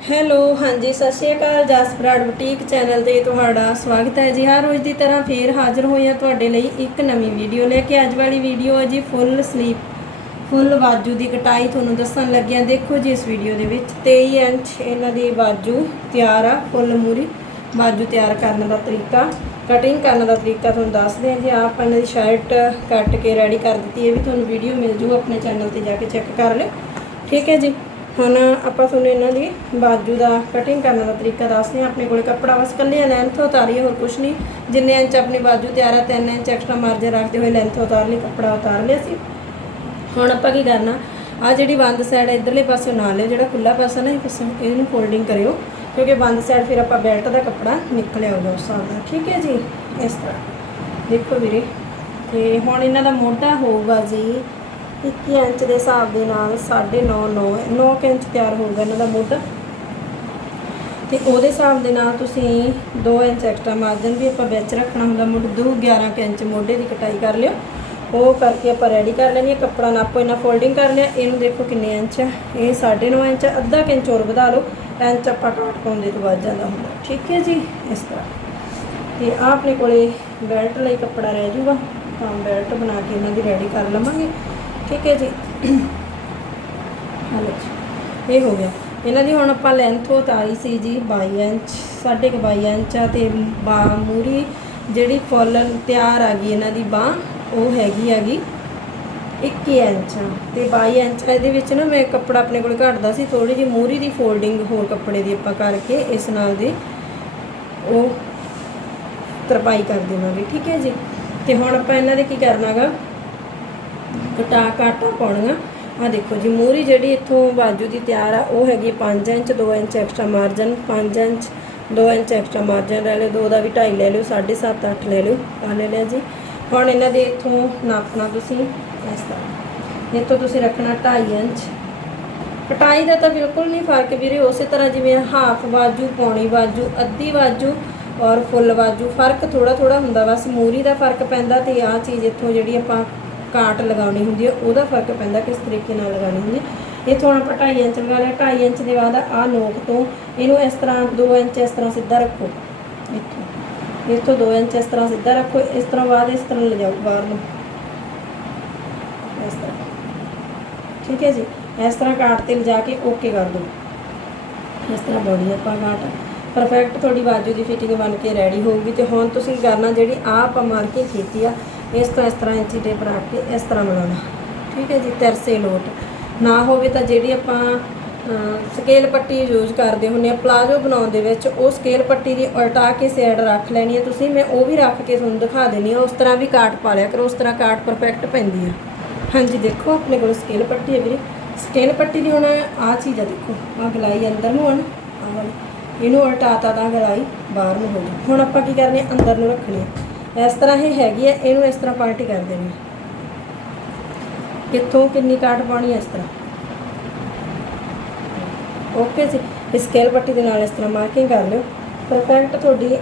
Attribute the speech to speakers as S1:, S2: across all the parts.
S1: Hello, ਹਾਂਜੀ, ਸਤਿ ਸ਼੍ਰੀ ਅਕਾਲ ਜਸਪਰਾਡ boutique channel ਤੇ ਤੁਹਾਡਾ ਸਵਾਗਤ ਹੈ ਜੀ। ਹਰ ਰੋਜ਼ ਦੀ ਤਰ੍ਹਾਂ ਫੇਰ ਹਾਜ਼ਰ ਹੋਈ ਹਾਂ ਤੁਹਾਡੇ ਲਈ ਇੱਕ ਨਵੀਂ ਵੀਡੀਓ ਲੈ ਕੇ। ਅੱਜ ਵਾਲੀ ਵੀਡੀਓ ਹੈ ਜੀ ਫੁੱਲ ਸਲੀਪ, ਫੁੱਲ ਬਾਜੂ ਦੀ ਕਟਾਈ ਤੁਹਾਨੂੰ ਦੱਸਣ ਲੱਗਿਆ ਦੇਖੋ ਜੀ ਇਸ ਵੀਡੀਓ ਦੇ ਵਿੱਚ 23 ਇੰਚ ਇਹਨਾਂ ਦੀ ਬਾਜੂ ਤਿਆਰ ਆ, ਫੁੱਲ ਮੂਰੀ ਬਾਜੂ ਤਿਆਰ ਕਰਨ ਦਾ ਤਰੀਕਾ ਕਟਿੰਗ ਕਰਨ ਦਾ ਤਰੀਕਾ ਤੁਹਾਨੂੰ ਦੱਸਦੇ ਹਾਂ ਜੀ। ਆਪ ਇਹਨਾਂ ਦੀ ਸ਼ਰਟ ਕੱਟ ਕੇ ਰੈਡੀ ਕਰ ਦਿੱਤੀ ਇਹ ਵੀ ਤੁਹਾਨੂੰ ਵੀਡੀਓ ਮਿਲ ਜੂ, ਆਪਣੇ ਚੈਨਲ ਤੇ ਜਾ ਕੇ ਚੈੱਕ ਕਰ ਲਿਓ। ਠੀਕ ਹੈ ਜੀ। ਹੁਣ ਆਪਾਂ ਤੁਹਾਨੂੰ ਇਹਨਾਂ ਦੀ ਬਾਜੂ ਦਾ ਕਟਿੰਗ ਕਰਨ ਦਾ ਤਰੀਕਾ ਦੱਸਦੇ ਹਾਂ। ਆਪਣੇ ਕੋਲੇ ਕੱਪੜਾ ਬਸ ਕੱਲੇ ਲੈਂਥ ਉਤਾਰੀ ਹੋਰ ਕੁਝ ਨਹੀਂ। ਜਿੰਨੇ ਇੰਚ ਆਪਣੀ ਬਾਜੂ ਤਿਆਰ ਹੈ 3 ਇੰਚ ਐਕਸਟਰਾ ਮਾਰਜਨ ਰੱਖਦੇ ਹੋਏ ਲੈਂਥ ਉਤਾਰ ਲਈ, ਕੱਪੜਾ ਉਤਾਰ ਲਿਆ ਸੀ। ਹੁਣ ਆਪਾਂ ਕੀ ਕਰਨਾ? ਆ ਜਿਹੜੀ ਬੰਦ ਸਾਈਡ ਇਧਰਲੇ ਪਾਸੇ ਨਾਲ ਲਿਓ ਜਿਹੜਾ ਖੁੱਲਾ ਪਾਸਾ ਨਾ ਇਹ ਪਾਸੇ ਇਹਨੂੰ ਫੋਲਡਿੰਗ ਕਰਿਓ। ਕਿਉਂਕਿ ਬੰਦ ਸਾਈਡ ਫਿਰ ਆਪਾਂ ਬੈਲਟ ਦਾ ਕੱਪੜਾ ਨਿਕਲਿਆ ਆਊਗਾ ਉਸ ਹਿਸਾਬ ਨਾਲ। ਠੀਕ ਹੈ ਜੀ? ਇਸ ਤਰ੍ਹਾਂ। ਦੇਖੋ ਵੀਰੇ, ਤੇ ਹੁਣ ਇਹਨਾਂ ਦਾ ਮੋਢਾ ਹੋਊਗਾ ਜੀ। 21 ਇੰਚ ਦੇ ਹਿਸਾਬ ਦੇ ਨਾਲ 9.5 9 9 ਇੰਚ ਤਿਆਰ ਹੋਊਗਾ ਇਹਨਾਂ ਦਾ ਮੋਢਾ। ਤੇ ਉਹਦੇ ਹਿਸਾਬ ਦੇ ਨਾਲ ਤੁਸੀਂ 2 ਇੰਚ ਐਕਸਟਰਾ ਮਾਰਜਨ ਵੀ ਆਪਾਂ ਵਿੱਚ ਰੱਖਣਾ ਹੁੰਦਾ ਮੁੱਢ ਦੋ 11 ਕੁ ਇੰਚ ਮੋਢੇ ਦੀ ਕਟਾਈ ਕਰ ਲਿਓ। ਉਹ ਕਰਕੇ ਆਪਾਂ ਰੈਡੀ ਕਰ ਲੈਣੀ ਹੈ, ਕੱਪੜਾ ਨਾਪੋ, ਇਹਨਾਂ ਫੋਲਡਿੰਗ ਕਰ ਲਿਆ। ਇਹਨੂੰ ਦੇਖੋ ਕਿੰਨੇ ਇੰਚ ਆ। ਇਹ 9.5 ਇੰਚ ਅੱਧਾ ਕੁ ਇੰਚ ਹੋਰ ਵਧਾ ਲਓ। ਇੰਚ ਆਪਾਂ ਕਾਟ ਪਾਉਂਦੇ ਤੋਂ ਵੱਧ ਜਾਂਦਾ ਹੁੰਦਾ। ਠੀਕ ਹੈ ਜੀ, ਇਸ ਤਰ੍ਹਾਂ। ਤੇ ਆਹ ਆਪਣੇ ਕੋਲੇ ਬੈਲਟ ਲਈ ਕੱਪੜਾ ਰਹਿ ਜੂਗਾ। ਤਾਂ ਬੈਲਟ ਬਣਾ ਕੇ ਇਹਨਾਂ ਦੀ ਰੈਡੀ ਕਰ ਲਵਾਂਗੇ। ਠੀਕ ਹੈ ਜੀ। ਹਲੋ ਜੀ। ਇਹ ਹੋ ਗਿਆ। ਇਹਨਾਂ ਦੀ ਹੁਣ ਆਪਾਂ ਲੈਂਥ ਉਤਾਰੀ ਸੀ ਜੀ 22 ਇੰਚ, ਸਾਢੇ ਕੁ 22 ਇੰਚ ਆ ਤੇ ਬਾ ਮੂਰੀ ਜਿਹੜੀ ਫੁੱਲ ਤਿਆਰ ਆ ਗਈ ਇਹਨਾਂ ਦੀ ਬਾਹ, ਉਹ ਹੈਗੀ ਹੈਗੀ 21 ਇੰਚ ਆ। ਤੇ 22 ਇੰਚ ਇਹਦੇ ਵਿੱਚ ਨਾ ਮੈਂ ਕੱਪੜਾ ਆਪਣੇ ਕੋਲ ਘਟਦਾ ਸੀ ਥੋੜੀ ਜਿਹੀ ਮੂਰੀ ਦੀ ਫੋਲਡਿੰਗ ਹੋਰ ਕੱਪੜੇ ਦੀ ਆਪਾਂ ਕਰਕੇ ਇਸ ਨਾਲ ਦੀ ਉਹ ਤਰਪਾਈ ਕਰ ਦੇਵਾਂਗੇ, ਠੀਕ ਹੈ ਜੀ। ਤੇ ਹੁਣ ਆਪਾਂ ਇਹਨਾਂ ਦੇ ਕੀ ਕਰਨਾਗਾ? ਕਟਾ ਕਾਟਾ ਪਾਉਣੀਆਂ। ਆ ਦੇਖੋ ਜੀ, ਮੂਰੀ ਜਿਹੜੀ ਇੱਥੋਂ ਬਾਜੂ ਦੀ ਤਿਆਰ ਆ, ਉਹ ਹੈਗੀ 5 inch 2 inch extra margin 5 inch 2 inch extra margin ਲੈ ਲਿਓ 2 ਦਾ ਵੀ 2.5 ਲੈ ਲਿਓ 7.5 8 ਲੈ ਲਿਓ ਆ ਲੈ ਲਿਆ ਜੀ। ਹੁਣ ਇਹਨਾਂ ਦੇ ਇੱਥੋਂ ਨਾਪਣਾ ਤੁਸੀਂ, ਇਸ ਤਰ੍ਹਾਂ। ਇੱਥੋਂ ਤੁਸੀਂ ਰੱਖਣਾ 2.5 ਇੰਚ। ਕਟਾਈ ਦਾ ਤਾਂ ਬਿਲਕੁਲ ਨਹੀਂ ਫ਼ਰਕ ਵੀਰੇ, ਉਸੇ ਤਰ੍ਹਾਂ ਜਿਵੇਂ ਹਾਫ ਬਾਜੂ, ਪੌਣੀ ਬਾਜੂ, ਅੱਧੀ ਬਾਜੂ ਔਰ ਫੁੱਲ ਬਾਜੂ, ਫ਼ਰਕ ਥੋੜਾ ਥੋੜਾ ਹੁੰਦਾ, ਬਸ ਮੂਰੀ ਦਾ ਫ਼ਰਕ ਪੈਂਦਾ ਤੇ ਆਹ ਚੀਜ਼ ਇੱਥੋਂ ਜਿਹੜੀ ਆਪਾਂ ਕਾਟ ਲਗਾਉਣੀ ਹੁੰਦੀ ਹੈ, ਉਹਦਾ ਫ਼ਰਕ ਪੈਂਦਾ ਕਿਸ ਤਰੀਕੇ ਨਾਲ ਲਗਾਉਣੀ ਹੁੰਦੀ ਹੈ। ਇੱਥੋਂ ਆਪਾਂ 2.5 ਇੰਚ ਲਗਾ ਲਿਆ 2.5 ਇੰਚ ਦੇ ਬਾਅਦ ਆਹ ਨੋਕ ਤੋਂ ਇਹਨੂੰ ਇਸ ਤਰ੍ਹਾਂ 2 ਇੰਚ ਇਸ ਤਰ੍ਹਾਂ ਸਿੱਧਾ ਰੱਖੋ। ਇੱਥੋਂ। ਇੱਥੋਂ 2 ਇੰਚ ਇਸ ਤਰ੍ਹਾਂ ਸਿੱਧਾ ਰੱਖੋ, ਇਸ ਤਰ੍ਹਾਂ ਬਾਅਦ ਇਸ ਤਰ੍ਹਾਂ ਲਿਜਾਓ ਬਾਹਰ ਨੂੰ। ਇਸ ਤਰ੍ਹਾਂ। ਠੀਕ ਹੈ ਜੀ? ਇਸ ਤਰ੍ਹਾਂ ਕਾਟ ਤੇ ਲਿਜਾ ਕੇ ਓਕੇ ਕਰ ਦਿਓ। ਇਸ ਤਰ੍ਹਾਂ ਬੋਡੀ ਆਪਾਂ ਕਾਟ। ਪਰਫੈਕਟ ਤੁਹਾਡੀ ਬਾਜੂ ਦੀ ਫਿਟਿੰਗ ਬਣ ਕੇ ਰੈਡੀ ਹੋਊਗੀ ਤੇ ਹੁਣ ਤੁਸੀਂ ਕਰਨਾ ਜਿਹੜੀ ਆਹ ਆਪਾਂ ਮਾਰ ਕੇ ਕੀਤੀ ਆ ਇਸ ਤੋਂ ਇਸ ਤਰ੍ਹਾਂ ਇੰਚੀ ਟੇਪ ਰੱਖ ਕੇ ਇਸ ਤਰ੍ਹਾਂ ਬਣਾਉਣਾ ਠੀਕ ਹੈ ਜੀ, ਤਰਸੇ ਲੋਟ। ਨਾ ਹੋਵੇ ਤਾਂ ਜਿਹੜੀ ਆਪਾਂ ਸਕੇਲ ਪੱਟੀ ਯੂਜ਼ ਕਰਦੇ ਹੁੰਦੇ ਆ ਪਲਾਜ਼ੋ ਬਣਾਉਣ ਦੇ ਵਿੱਚ ਉਹ ਸਕੇਲ ਪੱਟੀ ਦੀ ਉਲਟਾ ਕੇ ਸਾਈਡ ਰੱਖ ਲੈਣੀ ਹੈ ਤੁਸੀਂ, ਮੈਂ ਉਹ ਵੀ ਰੱਖ ਕੇ ਤੁਹਾਨੂੰ ਦਿਖਾ ਦੇਣੀ ਆ ਉਸ ਤਰ੍ਹਾਂ ਵੀ ਕਾਟ ਪਾ ਲਿਆ ਕਰੋ, ਉਸ ਤਰ੍ਹਾਂ ਕਾਟ ਪਰਫੈਕਟ ਪੈਂਦੀ ਆ। ਹਾਂਜੀ, ਦੇਖੋ, ਆਪਣੇ ਕੋਲ ਸਕੇਲ ਪੱਟੀ ਹੈ ਵੀਰੇ। ਸਕੇਲ ਪੱਟੀ ਦੀ ਹੁਣ ਆਹ ਚੀਜ਼ ਆ, ਦੇਖੋ, ਆਹ ਗਲਾਈ ਅੰਦਰ ਨੂੰ ਹਨ ਆ ਵਾਲੀ। ਇਹਨੂੰ ਉਲਟਾਤਾ ਤਾਂ ਗਲਾਈ ਬਾਹਰ ਨੂੰ ਹੋ ਗਈ। ਹੁਣ ਆਪਾਂ ਕੀ ਕਰਨੀ ਅੰਦਰ ਨੂੰ ਰੱਖਣੀ ਹੈ। ਇਸ ਤਰ੍ਹਾਂ ਇਹ ਹੈਗੀ ਹੈ ਇਹਨੂੰ ਇਸ ਤਰ੍ਹਾਂ ਪਾਰਟੀ ਕਰ ਦੇਣੀ। ਕਿੱਥੋਂ ਕਿੰਨੀ ਕਾਟ ਪਾਉਣੀ ਇਸ ਤਰ੍ਹਾਂ। ਓਕੇ ਜੀ, ਇਸ ਸਕੇਲ ਪੱਟੀ ਦੇ ਨਾਲ ਇਸ ਤਰ੍ਹਾਂ ਮਾਰਕਿੰਗ ਕਰ ਲਿਓ। ਪਰਫੈਕਟ ਤੁਹਾਡੀ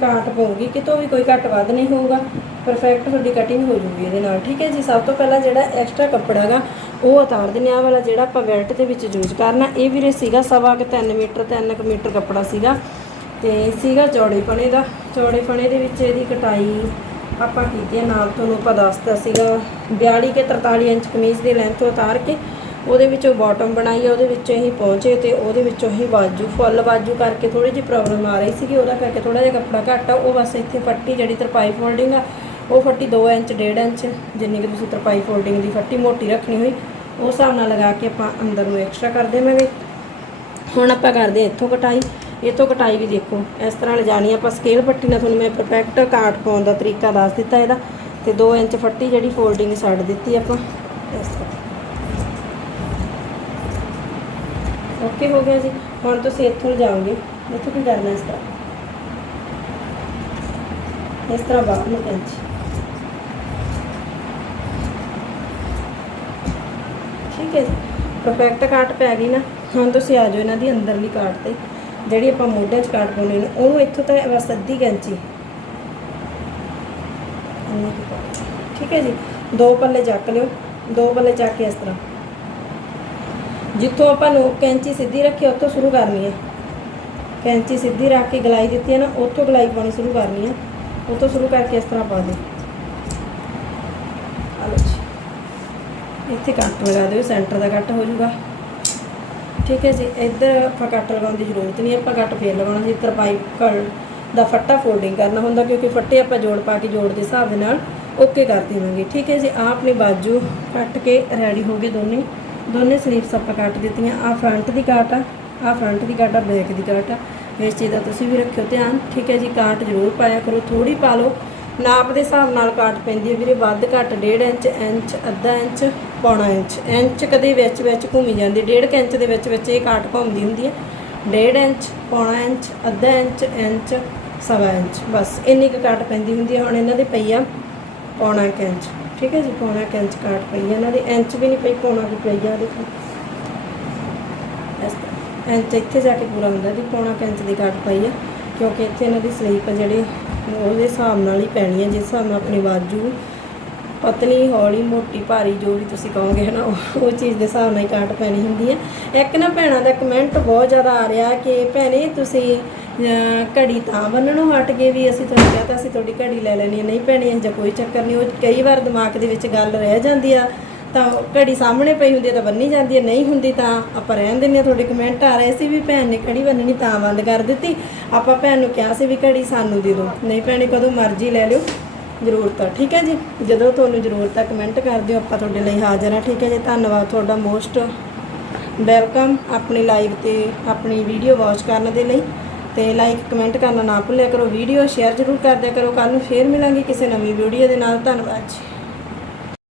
S1: ਕਾਟ ਪਊਗੀ, ਕਿਤੋਂ ਵੀ ਕੋਈ ਘੱਟ ਵੱਧ ਨਹੀਂ ਹੋਊਗਾ। ਪਰਫੈਕਟ ਤੁਹਾਡੀ ਕਟਿੰਗ ਹੋ ਜੂਗੀ ਇਹਦੇ ਨਾਲ, ਠੀਕ ਹੈ ਜੀ? ਸਭ ਤੋਂ ਪਹਿਲਾਂ ਜਿਹੜਾ ਐਕਸਟਰਾ ਕੱਪੜਾ ਹੈਗਾ ਉਹ ਉਤਾਰ ਦਿੰਦੇ ਆ ਵਾਲਾ ਜਿਹੜਾ ਆਪਾਂ ਬੈਲਟ ਦੇ ਵਿੱਚ ਯੂਜ਼ ਕਰਨਾ, ਇਹ ਵੀਰੇ ਸੀਗਾ ਸਵਾ ਕਿ 3 ਮੀਟਰ 3 ਕੁ ਮੀਟਰ ਕੱਪੜਾ ਸੀਗਾ। ਤੇ ਸੀਗਾ ਚੌੜੇ ਪਣੇ ਦਾ। ਚੌੜੇ ਫਣੇ ਦੇ ਵਿੱਚ ਇਹਦੀ ਕਟਾਈ ਆਪਾਂ ਕੀਤੀ ਹੈ ਨਾਲ, ਤੁਹਾਨੂੰ ਆਪਾਂ ਦੱਸਤਾ ਸੀਗਾ। 42 ਕੇ 43 ਇੰਚ ਕਮੀਜ਼ ਦੀ ਲੈਂਥ ਉਤਾਰ ਕੇ ਉਹਦੇ ਵਿੱਚੋਂ ਬਾਟਮ ਬਣਾਈ ਆ, ਉਹਦੇ ਵਿੱਚੋਂ ਹੀ ਪਹੁੰਚੇ ਤੇ ਉਹਦੇ ਵਿੱਚੋਂ ਹੀ ਬਾਜੂ ਫੁੱਲ ਬਾਜੂ ਕਰਕੇ ਥੋੜੀ ਜਿਹੀ ਪ੍ਰੋਬਲਮ ਆ ਰਹੀ ਸੀਗੀ, ਉਹਦਾ ਕਰਕੇ ਥੋੜਾ ਜਿਹਾ ਕੱਪੜਾ ਘੱਟ ਆ। ਉਹ ਬਸ ਇੱਥੇ ਫੱਟੀ ਜਿਹੜੀ ਤਰਪਾਈ ਫੋਲਡਿੰਗ ਆ, ਉਹ ਫੱਟੀ 2 ਇੰਚ 1.5 ਇੰਚ, ਜਿੰਨੀ ਕਿ ਤੁਸੀਂ ਤਰਪਾਈ ਫੋਲਡਿੰਗ ਦੀ ਫੱਟੀ ਮੋਟੀ ਰੱਖਣੀ ਹੋਈ ਉਸ ਹਿਸਾਬ ਨਾਲ ਲਗਾ ਕੇ ਆਪਾਂ ਅੰਦਰ ਨੂੰ ਐਕਸਟਰਾ ਕਰ ਦੇਵਾਂਗੇ। ਹੁਣ ਆਪਾਂ ਕਰਦੇ ਇੱਥੋਂ ਕਟਾਈ। ਇੱਥੋਂ ਕਟਾਈ ਵੀ ਦੇਖੋ। ਇਸ ਤਰ੍ਹਾਂ ਲਿਜਾਣੀ ਆਪਾਂ ਸਕੇਲ ਪੱਟੀ ਨਾਲ ਤੁਹਾਨੂੰ ਮੈਂ ਪਰਫੈਕਟ ਕਾਟ ਪਾਉਣ ਦਾ ਤਰੀਕਾ ਦੱਸ ਦਿੱਤਾ ਇਹਦਾ। ਤੇ 2 ਇੰਚ ਫੱਟੀ ਜਿਹੜੀ ਫੋਲਡਿੰਗ ਛੱਡ ਦਿੱਤੀ ਆਪਾਂ। ਇਸ ਤਰ੍ਹਾਂ। ਓਕੇ ਹੋ ਗਿਆ ਜੀ। ਹੁਣ ਤੁਸੀਂ ਇੱਥੋਂ ਲਿਜਾਓਗੇ। ਇੱਥੋਂ ਕੀ ਕਰਨਾ ਇਸ ਤਰ੍ਹਾਂ? ਇਸ ਤਰ੍ਹਾਂ ਬਾਹਰ ਨੂੰ ਇੰਚ। ਠੀਕ ਹੈ ਜੀ। ਪਰਫੈਕਟ ਕਾਟ ਪੈ ਗਈ ਨਾ। ਹੁਣ ਤੁਸੀਂ ਆ ਜਾਓ ਇਹਨਾਂ ਦੀ ਅੰਦਰਲੀ ਕਾਟ ਤੇ। ਜਿਹੜੀ ਆਪਾਂ ਮੋਢੇ 'ਚ ਕਾਟ ਪਾਉਣੀ ਨੇ, ਉਹਨੂੰ ਇੱਥੋਂ ਤਾਂ ਬਸ ਅੱਧੀ ਕੁ ਠੀਕ ਹੈ ਜੀ? ਦੋ ਪੱਲੇ ਚੱਕ ਲਿਓ। ਦੋ ਪੱਲੇ ਚੱਕ ਕੇ ਇਸ ਤਰ੍ਹਾਂ। ਜਿੱਥੋਂ ਆਪਾਂ ਨੂੰ ਕੈਂਚੀ ਸਿੱਧੀ ਰੱਖੀ, ਉੱਥੋਂ ਸ਼ੁਰੂ ਕਰਨੀ ਹੈ। ਕੈਂਚੀ ਸਿੱਧੀ ਰੱਖ ਕੇ ਗਲਾਈ ਦਿੱਤੀ ਹੈ ਨਾ, ਉੱਥੋਂ ਗਲਾਈ ਪਾਉਣੀ ਸ਼ੁਰੂ ਕਰਨੀ ਹੈ। ਉੱਥੋਂ ਸ਼ੁਰੂ ਕਰਕੇ ਇਸ ਤਰ੍ਹਾਂ ਪਾ ਦੇ ਇੱਥੇ ਕੱਟ ਲਗਾ ਦਿਓ ਸੈਂਟਰ ਦਾ ਕੱਟ ਹੋ ਜਾਊਗਾ। ਠੀਕ ਹੈ ਜੀ, ਇੱਧਰ ਆਪਾਂ ਕੱਟ ਲਗਾਉਣ ਦੀ ਜ਼ਰੂਰਤ ਨਹੀਂ, ਆਪਾਂ ਕੱਟ ਫੇਰ ਲਗਾਉਣਾ ਜੀ ਤਰਪਾਈ ਕਰ ਦਾ ਫੱਟਾ ਫੋਲਡਿੰਗ ਕਰਨਾ ਹੁੰਦਾ ਕਿਉਂਕਿ ਫੱਟੇ ਆਪਾਂ ਜੋੜ ਪਾ ਕੇ ਜੋੜ ਦੇ ਹਿਸਾਬ ਦੇ ਨਾਲ ਓਕੇ ਕਰ ਦੇਵਾਂਗੇ। ਠੀਕ ਹੈ ਜੀ, ਆਹ ਆਪਣੀ ਬਾਜੂ ਕੱਟ ਕੇ ਰੈਡੀ ਹੋ ਗਏ ਦੋਨੇ। ਦੋਨੇ ਸਲੀਵਸ ਆਪਾਂ ਕੱਟ ਦਿੱਤੀਆਂ। ਆਹ ਫਰੰਟ ਦੀ ਕਾਟ ਆ ਆ ਫਰੰਟ ਦੀ ਕਾਟ ਆ ਬੈਕ ਦੀ ਕਾਟ ਆ। ਇਸ ਚੀਜ਼ ਦਾ ਤੁਸੀਂ ਵੀ ਰੱਖਿਓ ਧਿਆਨ। ਠੀਕ ਹੈ ਜੀ ਕਾਟ ਜ਼ਰੂਰ ਪਾਇਆ ਕਰੋ। ਥੋੜੀ ਪਾ ਲਓ। ਨਾਪ ਦੇ ਹਿਸਾਬ ਨਾਲ ਕਾਟ ਪੈਂਦੀ ਹੈ ਵੀਰੇ, ਵੱਧ ਘੱਟ 1.5 ਇੰਚ ਇੰਚ, ਅੱਧਾ ਇੰਚ, ਪੌਣਾ ਇੰਚ। ਇੰਚ ਕਦੇ ਵਿੱਚ ਵਿੱਚ ਘੁੰਮੀ ਜਾਂਦੀ 1.5 ਇੰਚ ਦੇ ਵਿੱਚ ਵਿੱਚ ਇਹ ਕਾਟ ਘੁੰਮਦੀ ਹੁੰਦੀ ਹੈ। 1.5 ਇੰਚ, ਪੌਣਾ ਇੰਚ, ਅੱਧਾ ਇੰਚ ਇੰਚ, ਸਵਾ ਇੰਚ। ਬਸ ਇੰਨੀ ਕੁ ਕਾਟ ਪੈਂਦੀ ਹੁੰਦੀ ਹੈ। ਹੁਣ ਇਹਨਾਂ ਦੇ ਪਈ ਆ ਪੌਣਾ ਕੁ ਇੰਚ। ਠੀਕ ਹੈ ਜੀ, ਪੌਣਾ ਕੁ ਇੰਚ ਕਾਟ ਪਈ ਹੈ ਇਹਨਾਂ ਦੀ। ਇੰਚ ਵੀ ਨਹੀਂ ਪਈ, ਪੌਣਾ ਵੀ ਪਈ ਆ ਦੇਖੋ। ਇੰਚ ਇੱਥੇ ਜਾ ਕੇ ਪੂਰਾ ਹੁੰਦਾ ਜੀ, ਪੌਣਾ ਕੁ ਇੰਚ ਦੀ ਕਾਟ ਪਈ ਆ। ਕਿਉਂਕਿ ਇੱਥੇ ਇਹਨਾਂ ਦੀ ਸਲੀਪ ਜਿਹੜੀ ਉਹਦੇ ਹਿਸਾਬ ਨਾਲ ਹੀ ਪੈਣੀ ਹੈ, ਜਿਸ ਹਿਸਾਬ ਨਾਲ ਆਪਣੀ ਬਾਜੂ ਪਤਲੀ, ਹੌਲੀ, ਮੋਟੀ, ਭਾਰੀ ਜੋ ਵੀ ਤੁਸੀਂ ਕਹੋਗੇ ਹਨਾ, ਉਹ ਉਹ ਚੀਜ਼ ਦੇ ਹਿਸਾਬ ਨਾਲ ਹੀ ਕਾਟ ਪੈਣੀ ਹੁੰਦੀ ਹੈ। ਇੱਕ ਨਾ ਭੈਣਾਂ ਦਾ ਕਮੈਂਟ ਬਹੁਤ ਜ਼ਿਆਦਾ ਆ ਰਿਹਾ ਕਿ ਭੈਣੇ ਤੁਸੀਂ ਘੜੀ ਤਾਂ ਬੰਨਣੋਂ ਹਟ ਗਏ ਵੀ ਅਸੀਂ ਤੁਹਾਨੂੰ ਕਿਹਾ ਤਾਂ ਅਸੀਂ ਤੁਹਾਡੀ ਘੜੀ ਲੈ ਲੈਣੀ ਨਹੀਂ ਭੈਣੇ, ਇਹ ਜਾਂ ਕੋਈ ਚੱਕਰ ਨਹੀਂ। ਉਹ ਕਈ ਵਾਰ ਦਿਮਾਗ ਦੇ ਵਿੱਚ ਗੱਲ ਰਹਿ ਜਾਂਦੀ ਆ। ਤਾਂ ਘੜੀ ਸਾਹਮਣੇ ਪਈ ਹੁੰਦੀ ਹੈ ਤਾਂ ਬੰਨੀ ਜਾਂਦੀ ਹੈ ਨਹੀਂ ਹੁੰਦੀ ਤਾਂ ਆਪਾਂ ਰਹਿਣ ਦਿੰਦੇ ਹਾਂ ਤੁਹਾਡੇ ਕਮੈਂਟ ਆ ਰਹੇ ਸੀ ਵੀ ਭੈਣ ਨੇ ਘੜੀ ਬੰਨਣੀ ਤਾਂ ਬੰਦ ਕਰ ਦਿੱਤੀ। ਆਪਾਂ ਭੈਣ ਨੂੰ ਕਿਹਾ ਸੀ ਵੀ ਘੜੀ ਸਾਨੂੰ ਦੇ ਦਿਓ। ਨਹੀਂ ਭੈਣੇ ਕਦੋਂ ਮਰਜ਼ੀ ਲੈ ਲਿਓ। ਜ਼ਰੂਰਤ ਆ ਠੀਕ ਹੈ ਜੀ? ਜਦੋਂ ਤੁਹਾਨੂੰ ਜ਼ਰੂਰਤ ਆ ਕਮੈਂਟ ਕਰ ਦਿਓ, ਆਪਾਂ ਤੁਹਾਡੇ ਲਈ ਹਾਜ਼ਰ ਆ ਠੀਕ ਹੈ ਜੀ? ਧੰਨਵਾਦ ਤੁਹਾਡਾ ਮੋਸਟ ਵੈਲਕਮ ਆਪਣੀ ਲਾਈਵ ਤੇ ਆਪਣੀ ਵੀਡੀਓ ਵਾਚ ਕਰਨ ਦੇ ਲਈ। ਤੇ ਲਾਈਕ ਕਮੈਂਟ ਕਰਨਾ ਨਾ ਭੁੱਲਿਆ ਕਰੋ। ਵੀਡੀਓ ਸ਼ੇਅਰ ਜ਼ਰੂਰ ਕਰ ਦਿਆ ਕਰੋ। ਕੱਲ ਨੂੰ ਫੇਰ ਮਿਲਾਂਗੇ ਕਿਸੇ ਨਵੀਂ ਵੀਡੀਓ ਦੇ ਨਾਲ। ਧੰਨਵਾਦ ਜੀ।